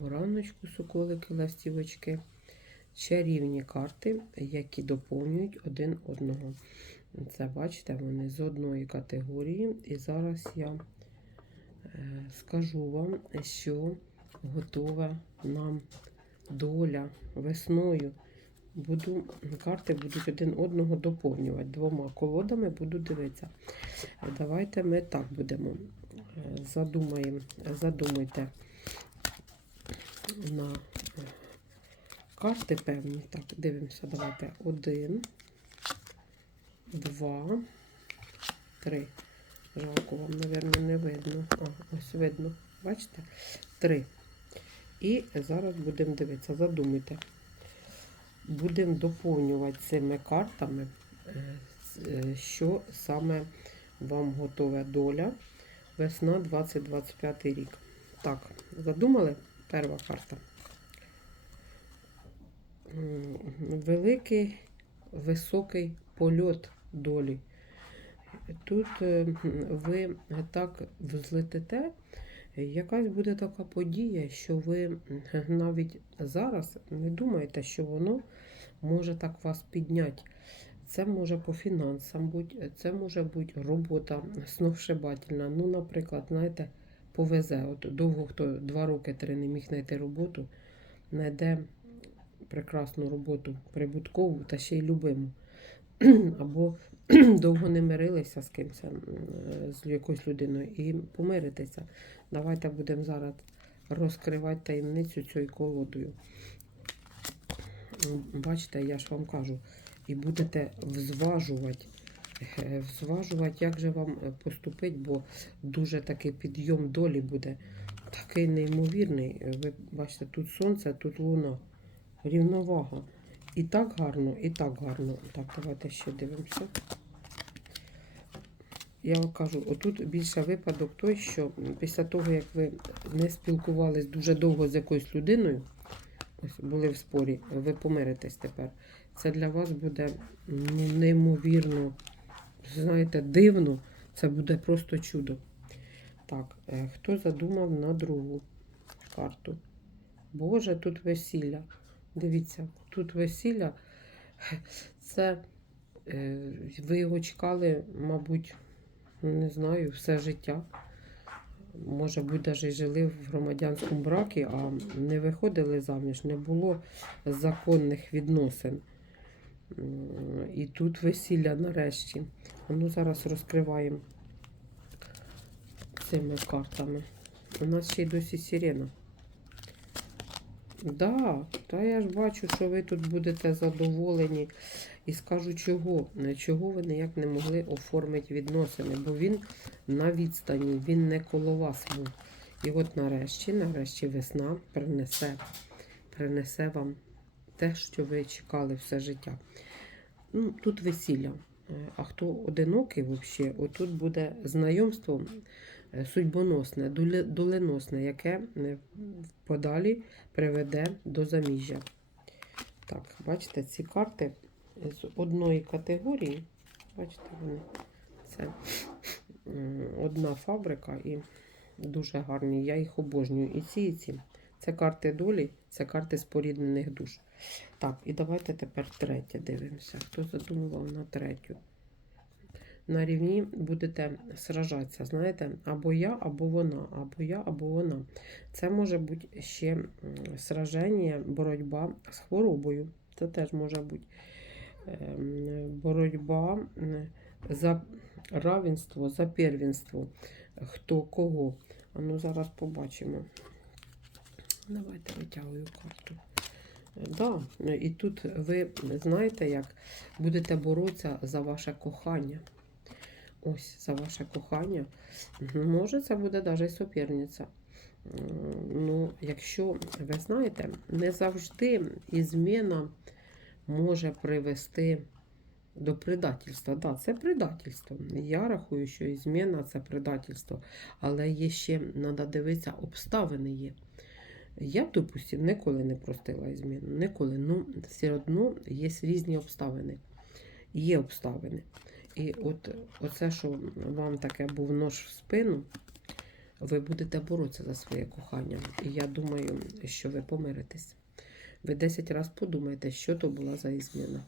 Раночку, соколики, ластівочки. Чарівні карти, які доповнюють один одного. Це, бачите, вони з одної категорії. І зараз я е, скажу вам, що готова нам доля весною. Буду, карти будуть один одного доповнювати. Двома колодами буду дивитися. Давайте ми так будемо. е, Задумаємо, задумайте на карти певні. Так, дивимося, давайте. Один, два, три. Жалко, вам, мабуть, не видно. А, ось видно. Бачите? Три. І зараз будемо дивитися, задумайте. Будемо доповнювати цими картами, е, е, що саме вам готова доля. Весна 2025 рік. Так, задумали? Перша карта. Великий високий польот долі. Тут е, ви так взлетите, якась буде така подія, що ви навіть зараз не думаєте, що воно може так вас підняти. Це може по фінансам бути, це може бути робота сногсшибательна. Ну, наприклад, знаєте, повезе. От довго хто два роки три не міг знайти роботу, знайде прекрасну роботу, прибуткову та ще й любиму. Або довго не мирилися з кимось, з якоюсь людиною, і помиритися. Давайте будемо зараз розкривати таємницю цією колодою. Бачите, я ж вам кажу, і будете взважувати. Е, Взважувати, як же вам е, поступити, бо дуже такий підйом долі буде. Такий неймовірний. Е, Ви бачите, тут сонце, тут луна. Рівновага. І так гарно, і так гарно. Так, давайте ще дивимося. Я вам кажу, отут більше випадок той, що після того, як ви не спілкувались дуже довго з якоюсь людиною, ось були в спорі, ви помиритесь тепер. Це для вас буде ну, неймовірно, знаєте, дивно. Це буде просто чудо. Так, е, хто задумав на другу карту? Боже, тут весілля. Дивіться, тут весілля. Це е, ви його чекали, мабуть, не знаю, все життя. Може бути, навіть жили в громадянському бракі, а не виходили заміж, не було законних відносин. І тут весілля нарешті. Ну, зараз розкриваємо цими картами. У нас ще й досі сирена. Да, та я ж бачу, що ви тут будете задоволені. І скажу чого. Чого ви ніяк не могли оформити відносини, бо він на відстані, він не коло вас був. І от нарешті, нарешті весна принесе, принесе вам те, що ви чекали все життя. Ну, тут весілля. Е, А хто одинокий взагалі, отут буде знайомство е, судьбоносне, доленосне, яке е, подалі приведе до заміжжя. Так, бачите, ці карти з одної категорії. Бачите, вони це одна фабрика і дуже гарні. Я їх обожнюю. І ці, і ці. Це карти долі, це карти споріднених душ. Так, і давайте тепер третє дивимося. Хто задумував на третю? На рівні будете сражатися, знаєте, або я, або вона, або я, або вона. Це може бути ще сраження, боротьба з хворобою. Це теж може бути ем, боротьба за равенство, за первенство. Хто кого. А ну зараз побачимо. Давайте витягую карту. Да, і тут ви знаєте, як будете боротися за ваше кохання. Ось за ваше кохання. Може, це буде навіть суперниця. Ну, якщо ви знаєте, не завжди ізміна може привести до предательства. Да, це предательство. Я рахую, що ізміна це предательство. Але є ще, треба дивитися, обставини є. Я, допустим, ніколи не простила зміну. Ніколи. Ну, все одно є різні обставини. Є обставини. І от оце, що вам таке був нож в спину, ви будете боротися за своє кохання. І я думаю, що ви помиритесь. Ви 10 разів подумайте, що то була за ізміна.